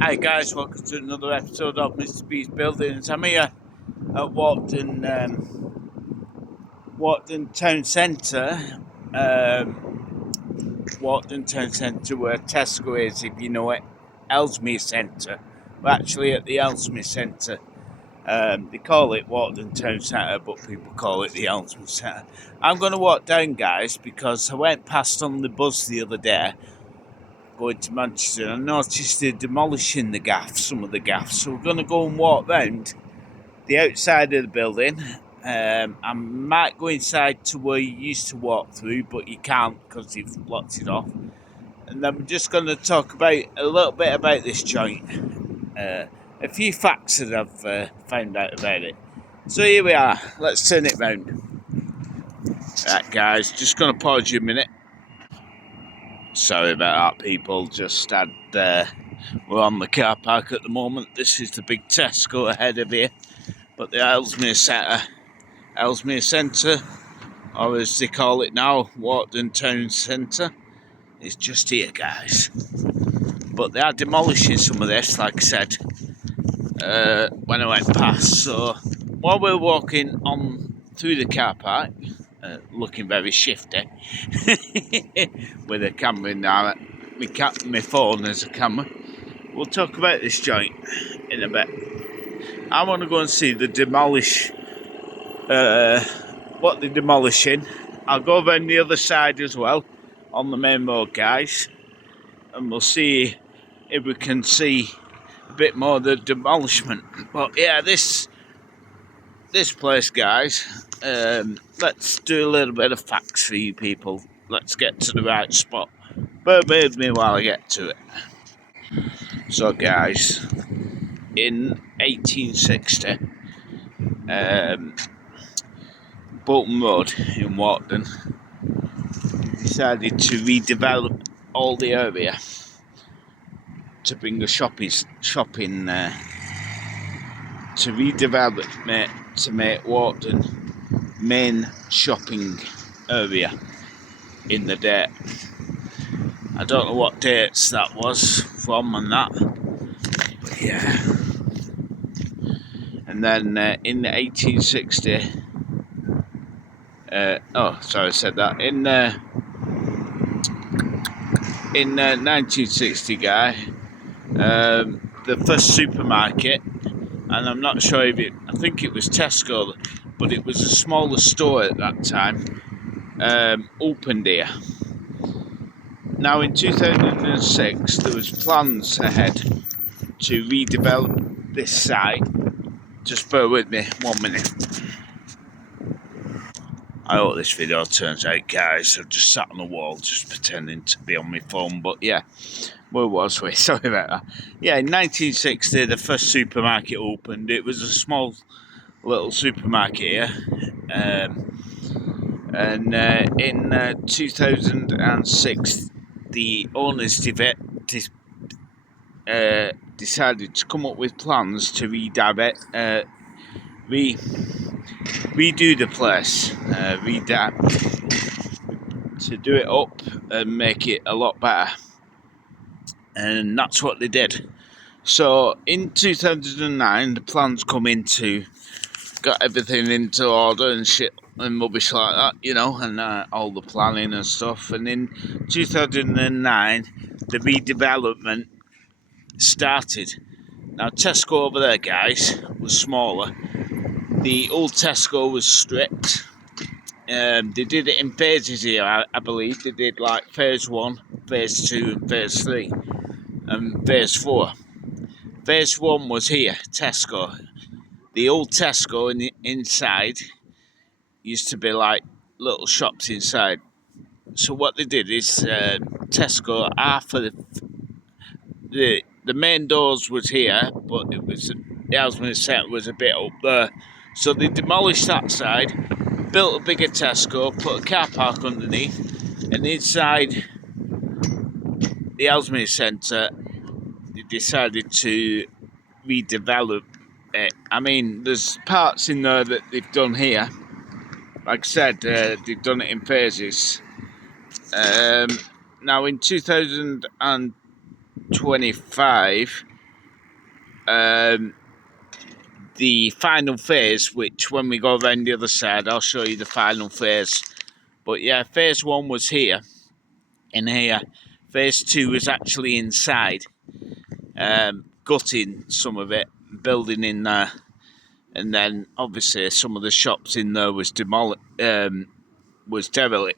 Hi guys, welcome to another episode of Mr. B's Buildings. I'm here at Walkden Town Centre. Walkden Town Centre where Tesco is, if you know it. Ellesmere Centre. We're actually at the Ellesmere Centre. They call it Walkden Town Centre, but people call it the Ellesmere Centre. I'm going to walk down, guys, because I went past on the bus the other day going to Manchester. I noticed they're demolishing the gaffs, some of the gaffs, so we're going to go and walk round the outside of the building. I might go inside to where you used to walk through, but you can't because they've blocked it off. And then we're just going to talk about a little bit about this joint, a few facts that I've found out about it. So here we are, let's turn it round. Right guys, just going to pause you a minute. Sorry about that, people. Just had we're on the car park at the moment. This is the big Tesco ahead of here, but the Ellesmere Centre, or as they call it now, Walkden Town Centre, is just here, guys. But they are demolishing some of this, like I said, when I went past. So while we're walking on through the car park, looking very shifty with a camera in there, my phone as a camera. We'll talk about this joint in a bit. I want to go and see the what they're demolishing. I'll go around the other side as well on the main road, guys, and we'll see if we can see a bit more of the demolishment. But yeah, this place, guys, let's do a little bit of facts for you people. Let's get to the right spot. Bear with me while I get to it. So guys, in 1860, Bolton Road in Walkden decided to redevelop all the area to bring a shopping to redevelop it to make Walkden main shopping area in the day. I don't know what dates that was from and that, but yeah. And then in 1860, in 1960, guy, the first supermarket, and I'm not sure if I think it was Tesco, but it was a smaller store at that time, opened here. Now in 2006, there was plans ahead to redevelop this site. Just bear with me 1 minute. I hope this video turns out, guys. I've just sat on the wall just pretending to be on my phone, but yeah, where was we? Sorry about that. Yeah, in 1960, the first supermarket opened. It was a small little supermarket here. And in 2006, the owners decided to come up with plans to redo the place, to do it up and make it a lot better. And that's what they did. So in 2009, the plans come into, got everything into order and shit and rubbish like that, you know, and all the planning and stuff. And in 2009, the redevelopment started. Now Tesco over there, guys, was smaller. The old Tesco was stripped. They did it in phases here, I believe. They did like phase 1, phase 2 and phase 3 and phase 4. Phase 1 was here, Tesco. The old Tesco inside used to be like little shops inside. So what they did is Tesco, half of the main doors was here, but it was the Ellesmere Centre was a bit up there. So they demolished that side, built a bigger Tesco, put a car park underneath, and inside the Ellesmere Centre, they decided to redevelop it. I mean, there's parts in there that they've done here. Like I said, they've done it in phases. Now in 2009, 25, the final phase, which when we go around the other side, I'll show you the final phase. But yeah, phase 1 was here, in here. Phase 2 was actually inside, gutting some of it, building in there. And then obviously some of the shops in there was derelict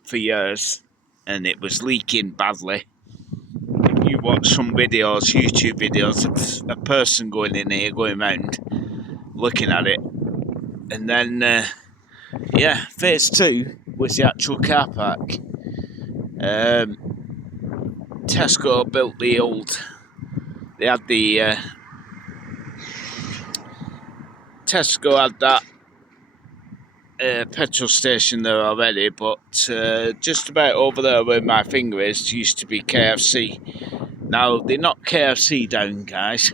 for years, and it was leaking badly. If you watch some videos, YouTube videos of a person going in here, going around, looking at it. And then, yeah, phase 2 was the actual car park. Tesco built the old, they had the, Tesco had that petrol station there already, but just about over there where my finger is used to be KFC. Now, they knocked KFC down, guys,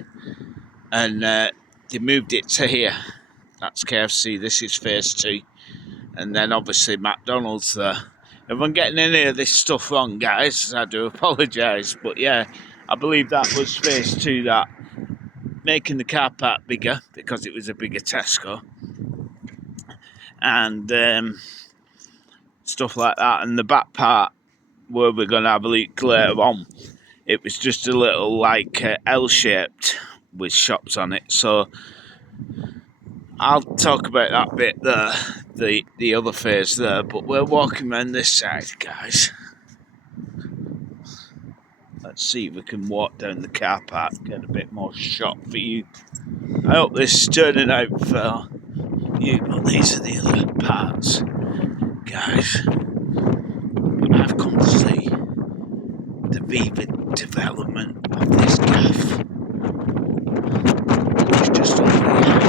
and they moved it to here. That's KFC, this is phase 2. And then obviously McDonald's there. If I'm getting any of this stuff wrong, guys, I do apologise. But yeah, I believe that was phase 2, that making the car park bigger because it was a bigger Tesco. And stuff like that. And the back part where we're going to have a look later on, it was just a little like L-shaped with shops on it. So I'll talk about that bit there, the other phase there, but we're walking around this side, guys. Let's see if we can walk down the car park, get a bit more shot for you. I hope this is turning out for you, but these are the other parts, guys. I've come to see the vivid development of this gaff. It's just over here.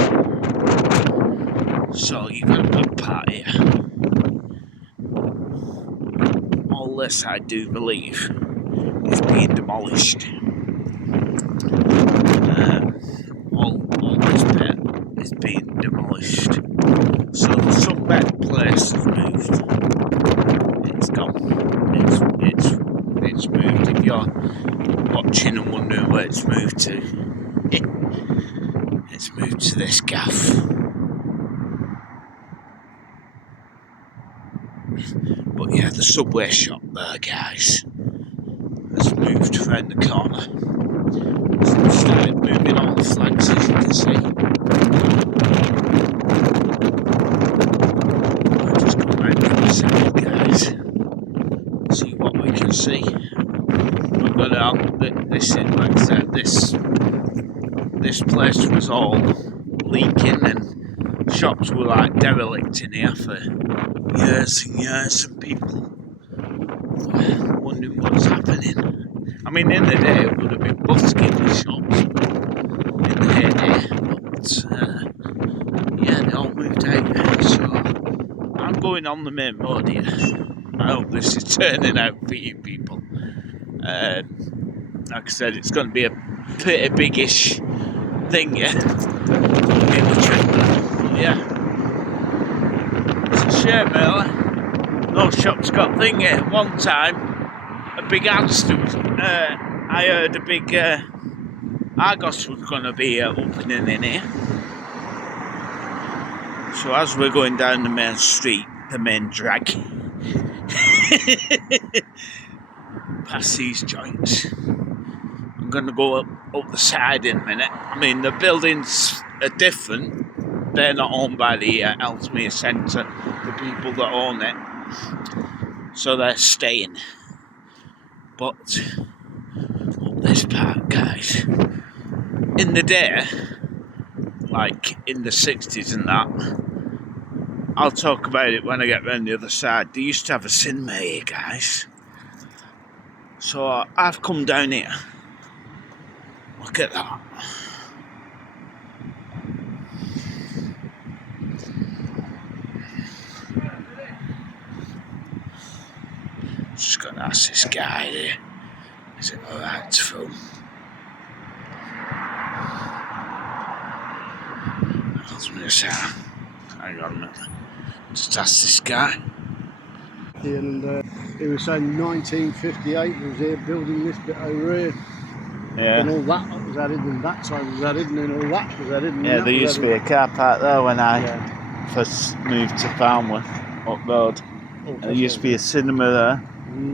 So you got a big part here. All this, I do believe, is being demolished. All this bit is being demolished. So the sunbed place has moved. It's gone. It's moved. If you're watching and wondering where it's moved to, it's moved to this gaff. But yeah, the Subway shop there, guys, has moved around the corner. It's started moving all the flags, as you can see. I'll just go round the other side, guys. See what we can see. We've got this in, like I said, this place was all leaking and shops were like derelict in here for years and years, and people wondering what's happening. I mean, in the day it would have been busking the shops in the heyday, but yeah, they all moved out there. So I'm going on the main road here. I hope this is turning out for you people. Like I said, it's going to be a pretty biggish thing, yeah. Yeah. Shame, really. Those shops got thing here. One time, a big ad stood. I heard a big Argos was going to be opening in here. So as we're going down the main street, the main drag, past these joints, I'm going to go up the side in a minute. I mean, the buildings are different. They're not owned by the Ellesmere Centre, the people that own it. So they're staying. But up this part, guys, in the day, like in the 60s and that, I'll talk about it when I get round the other side. They used to have a cinema here, guys. So I've come down here. Look at that. Just gonna ask this guy here, is it alright to film? I was gonna say, hang on a minute. Just ask this guy. And he was saying 1958 he was here building this bit over here. Yeah. And all that was added, and that side was added, and then all that was added. And Yeah, that there was used to be added. a car park there when I Yeah. first moved to Farnworth, up road. Oh, And there used to be a cinema there,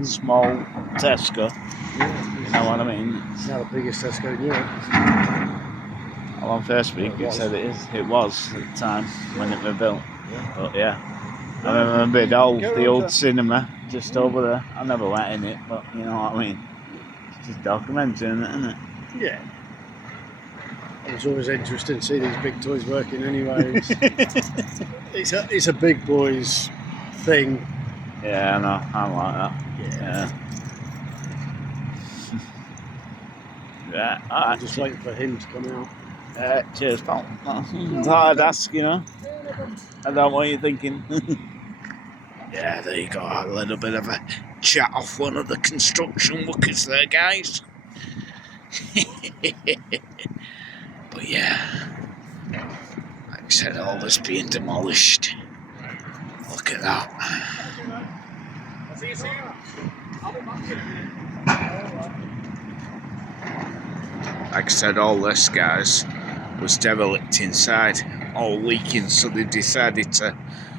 small Tesco. Yeah. You know what I mean? It's now the biggest Tesco in Europe. Well, on Facebook it said it was at the time when it was built. But yeah, I remember the old cinema just over there. I never went in it, but you know what I mean. It's just documenting it, isn't it? Yeah. It was always interesting to see these big toys working anyway. It's a big boys thing. Yeah, I know. I like that. Yeah. Yeah. I'm just waiting for him to come out. Cheers, pal. I thought I'd ask, you know. I don't know what you're thinking. Yeah, there you go. A little bit of a chat off one of the construction workers there, guys. But yeah, like I said, all this being demolished. Look at that. Like I said, all this, guys, was derelict inside, all leaking, so they decided to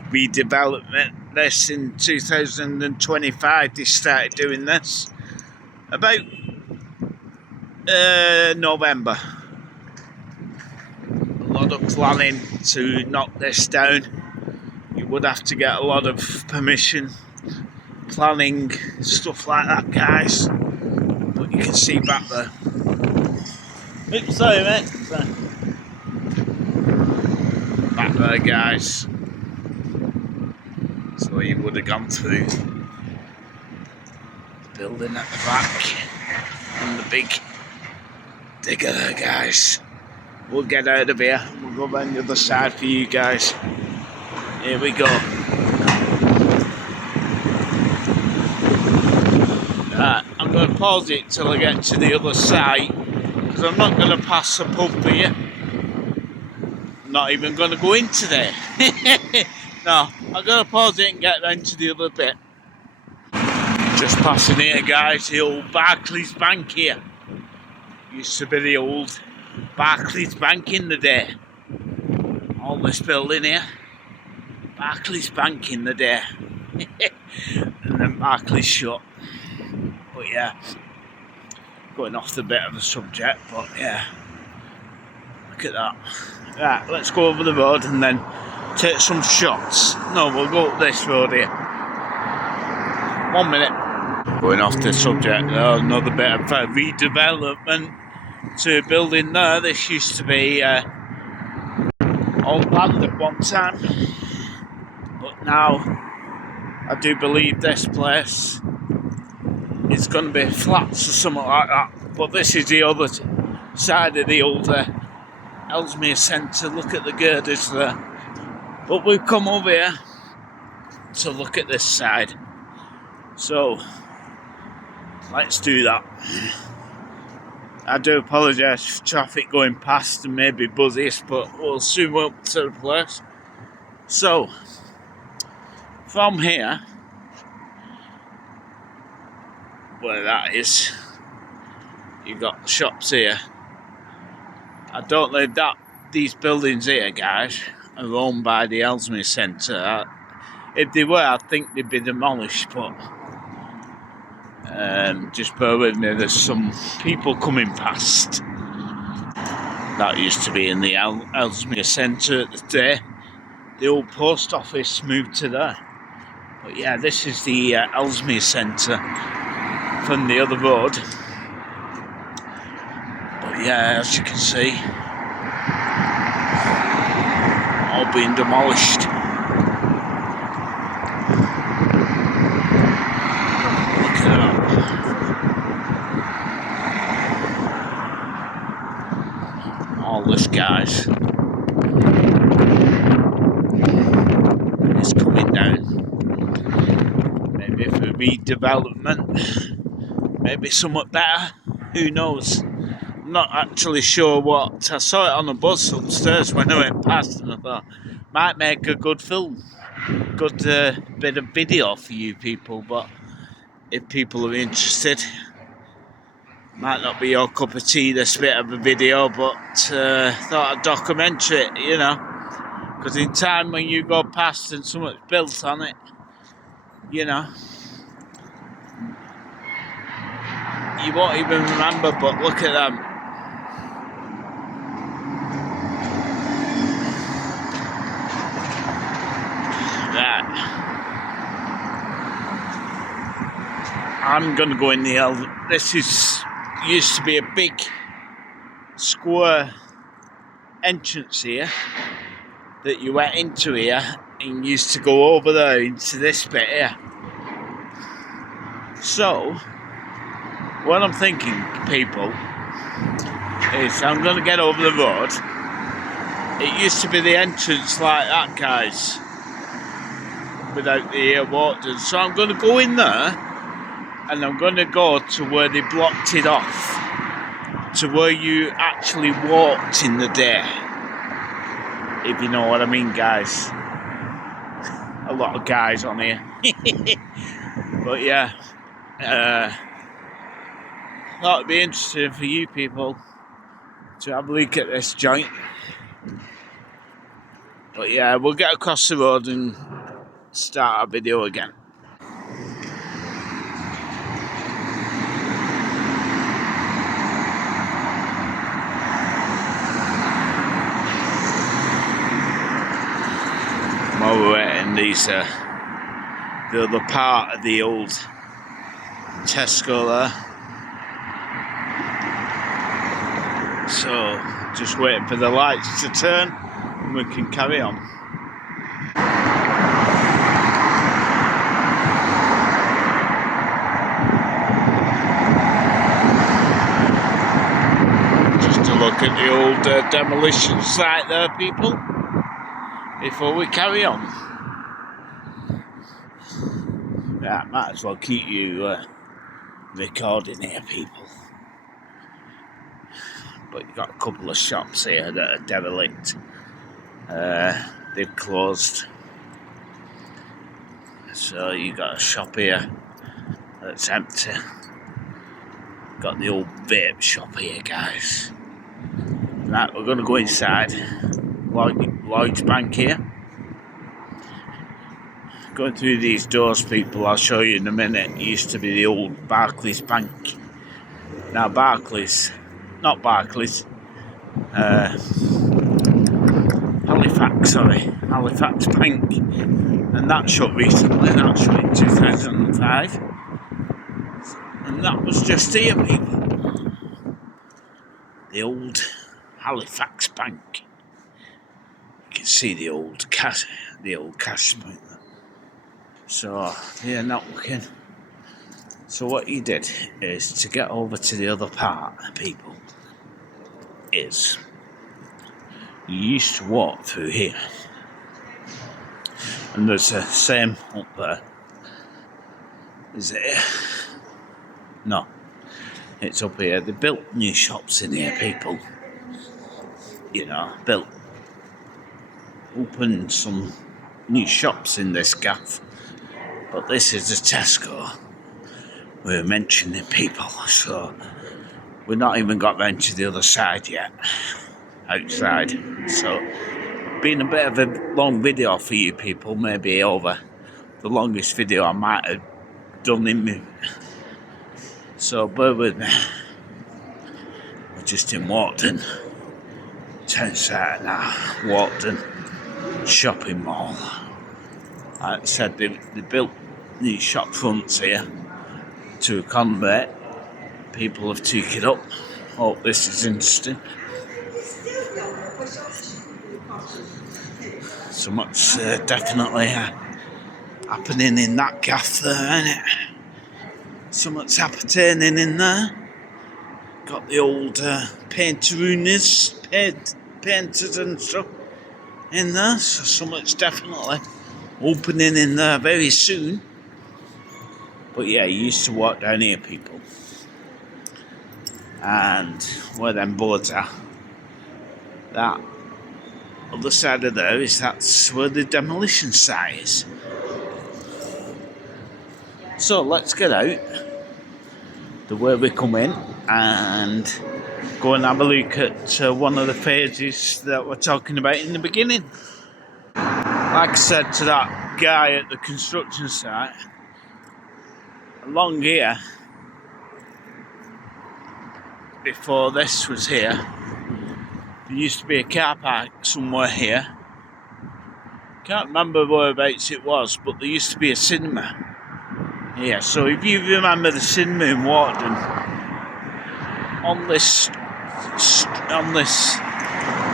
redevelop this in 2025. They started doing this about November. A lot of planning to knock this down. You would have to get a lot of permission, planning, stuff like that, guys. But you can see back there. Oops, sorry, mate. Back there, guys. So you would have gone through the building at the back and the big digger there, guys. We'll get out of here. We'll go around the other side for you guys. Here we go. I'm going to pause it till I get to the other side, because I'm not going to pass a pub here. I'm not even going to go into there. No, I'm going to pause it and get round to the other bit. Just passing here, guys, the old Barclays Bank here. Used to be the old Barclays Bank in the day. All this building here. Barclays Bank in the day. And then Barclays shut. But yeah, going off the bit of the subject, but yeah. Look at that. Right, let's go over the road and then take some shots. No, we'll go up this road here. 1 minute. Going off the subject, another bit of redevelopment to a building there. This used to be old land at one time, but now I do believe this place is going to be flats or something like that. But this is the other side of the old Ellesmere Centre. Look at the girders there. But we've come over here to look at this side. So let's do that. I do apologise for traffic going past and maybe buzzies, but we'll soon up to the place. So from here, where that is, you've got the shops here. I don't know that these buildings here, guys, are owned by the Ellesmere Centre. If they were, I think they'd be demolished, but just bear with me, there's some people coming past. That used to be in the Ellesmere Centre at the day. The old post office moved to there. But yeah, this is the Ellesmere Centre from the other road. But yeah, as you can see, all being demolished. Look at that. All this, guys, is coming down. Maybe for redevelopment, maybe somewhat better, who knows. I'm not actually sure what. I saw it on the bus upstairs when I went past and I thought, might make a good film, good bit of video for you people, but if people are interested, Might not be your cup of tea, this bit of a video, but thought I'd document it, you know. Because in time when you go past and something's built on it, you know, you won't even remember, but look at them. Right. I'm going to go in the this used to be a big square entrance here that you went into here and used to go over there into this bit here. So what I'm thinking, people, is I'm going to get over the road. It used to be the entrance like that, guys, without the Walkden. So I'm going to go in there and I'm going to go to where they blocked it off, to where you actually walked in the day, if you know what I mean, guys. A lot of guys on here. But yeah, thought it'd be interesting for you people to have a look at this joint. But yeah, we'll get across the road and start our video again. While we're waiting, these the other part of the old Tesco there. So just waiting for the lights to turn and we can carry on. Just to look at the old demolition site there, people, before we carry on. Yeah, might as well keep you recording here, people. But you've got a couple of shops here that are derelict. They've closed. So you got a shop here that's empty. Got the old vape shop here, guys. Right, we're going to go inside. Lloyd's Bank here. Going through these doors, people, I'll show you in a minute. It used to be the old Barclays Bank. Now Halifax Bank, and that shut recently. That shut in 2005, and that was just here, people. The old Halifax Bank. You can see the old cash point there. So yeah, not looking. So what you did is, to get over to the other part, people, is you used to walk through here. And there's the same up there. Is it here? No. It's up here. They built new shops in here, people. You know, opened some new shops in this gaff. But this is a Tesco. We're mentioning people, so we've not even got round to the other side yet, outside. So, been a bit of a long video for you people, maybe over the longest video I might have done in me. So bear with me. We're just in Walkden, town centre now, Walkden shopping mall. Like I said, they built these shop fronts here to accommodate. People have took it up. Hope this is interesting. So much definitely happening in that gaff there, isn't it? So much happening in there. Got the old painters and stuff in there. So much definitely opening in there very soon. But yeah, you used to walk down here, people. And where them boards are, that other side of there that's where the demolition site is. So let's get out the way we come in and go and have a look at one of the phases that we're talking about in the beginning. Like I said to that guy at the construction site, along here, before this was here, there used to be a car park somewhere here. Can't remember whereabouts it was, but there used to be a cinema here. So if you remember the cinema in Walkden, on this,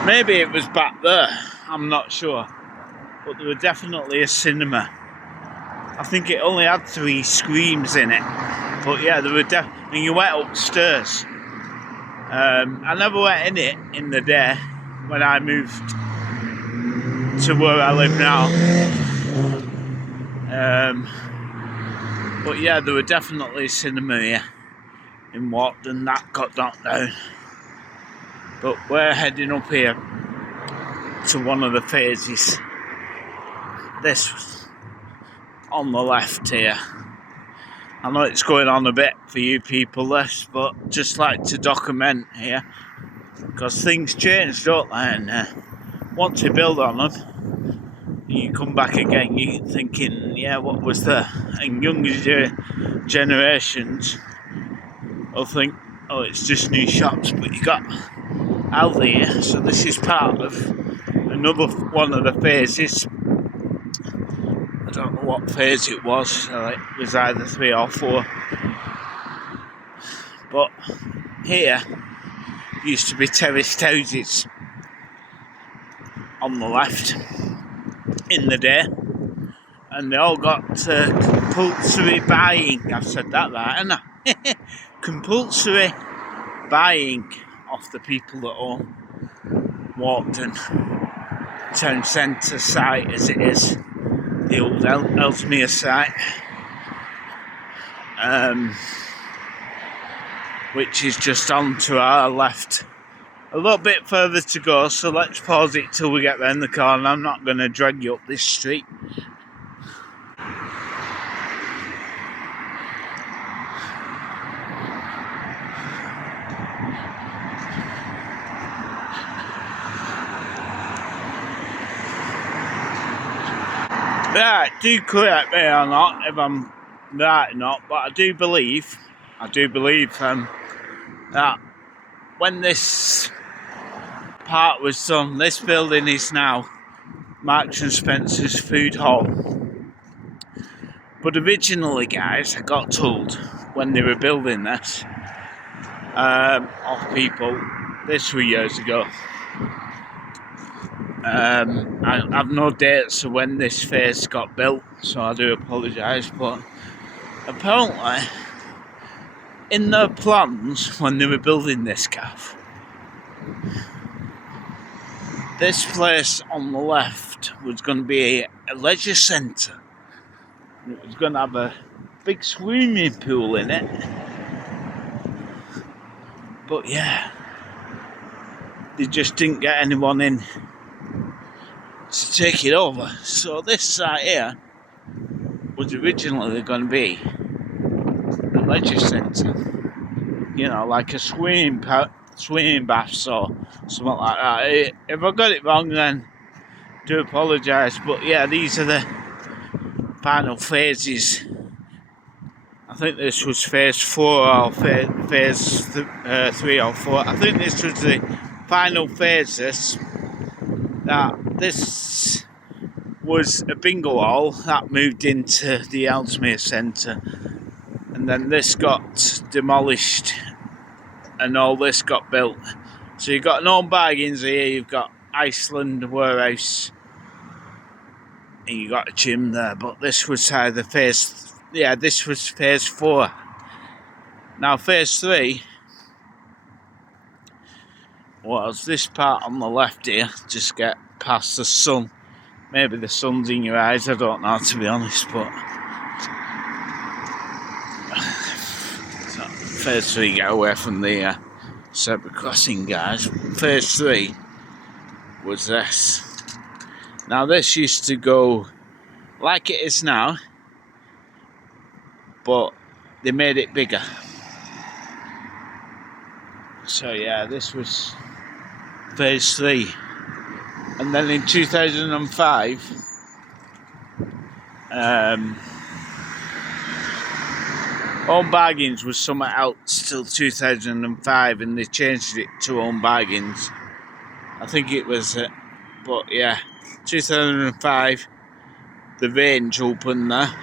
maybe it was back there, I'm not sure, but there was definitely a cinema. I think it only had 3 screens in it, but yeah, there were definitely. And you went upstairs. I never went in it in the day when I moved to where I live now. But yeah, there were definitely a cinema here in Walkden that got knocked down. But we're heading up here to one of the phases. This on the left here. I know it's going on a bit for you people, this, but just like to document here, because things change, don't they? And once you build on them, you come back again, you're thinking, yeah, what was there? And younger generations will think, oh, it's just new shops, but you got Aldi here, so this is part of another one of the phases. I don't know what phase it was, it was either 3 or 4. But here used to be terraced houses on the left in the day, and they all got compulsory buying. I've said that right, haven't I? Compulsory buying off the people that own Walkden town centre site as it is, the old Ellesmere site, which is just on to our left. A little bit further to go, so let's pause it till we get round the corner. I'm not going to drag you up this street. Right, do correct me or not if I'm right or not, but I do believe that when this part was done, this building is now Marks and Spencer's food hall. But originally, guys, I got told when they were building this, of people, this was years ago. I have no dates of when this phase got built, so I do apologise, but apparently in their plans when they were building this cafe, this place on the left was going to be a leisure centre. It was going to have a big swimming pool in it. But yeah, they just didn't get anyone in to take it over. So this site here was originally going to be a leisure centre. You know, like a swimming baths or something like that. If I got it wrong, then do apologise. But yeah, these are the final phases. I think this was phase 4 or phase 3 or 4. I think this was the final phases. That this was a bingo hall that moved into the Ellesmere Centre, and then this got demolished and all this got built. So you've got no bargains here, you've got Iceland warehouse, and you got a gym there, but this was either this was phase 4. Now phase 3 was this part on the left here, just get past the sun. Maybe the sun's in your eyes, I don't know, to be honest, but so, phase 3, get away from the zebra crossing, guys. Phase 3 was this. Now this used to go like it is now, but they made it bigger. So yeah, this was phase 3. And then in 2005, Home Bargains was somewhere else till 2005, and they changed it to Home Bargains. I think it was, but yeah, 2005, the range opened there,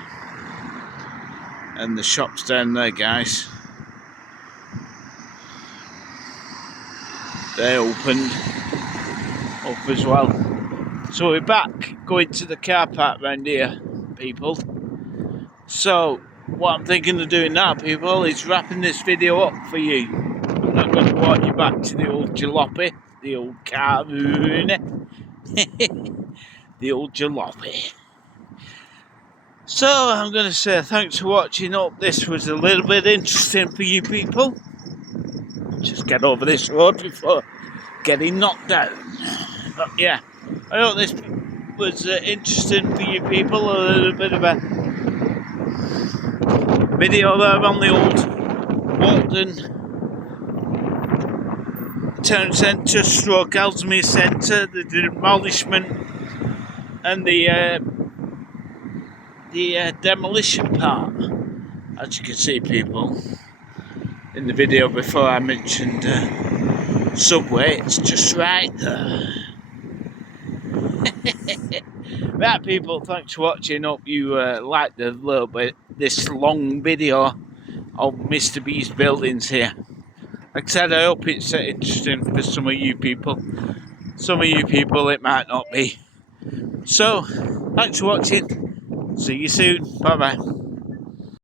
and the shop's down there, guys. They opened up as well. So we're back, going to the car park round here, people. So what I'm thinking of doing now, people, is wrapping this video up for you. I'm not going to walk you back to the old jalopy, the old cartoon, the old jalopy. So I'm going to say thanks for watching. Hope this was a little bit interesting for you people. Just get over this road before getting knocked down. But yeah, I hope this was interesting for you people. A little bit of a video there on the old Walkden town centre stroke Ellesmere centre, the demolishment and the demolition part. As you can see, people, in the video before I mentioned Subway, it's just right there. Right, people, thanks for watching. Hope you liked a little bit this long video of Mr. B's buildings here. Like I said, I hope it's interesting for some of you people. Some of you people it might not be. So, thanks for watching. See you soon. Bye bye.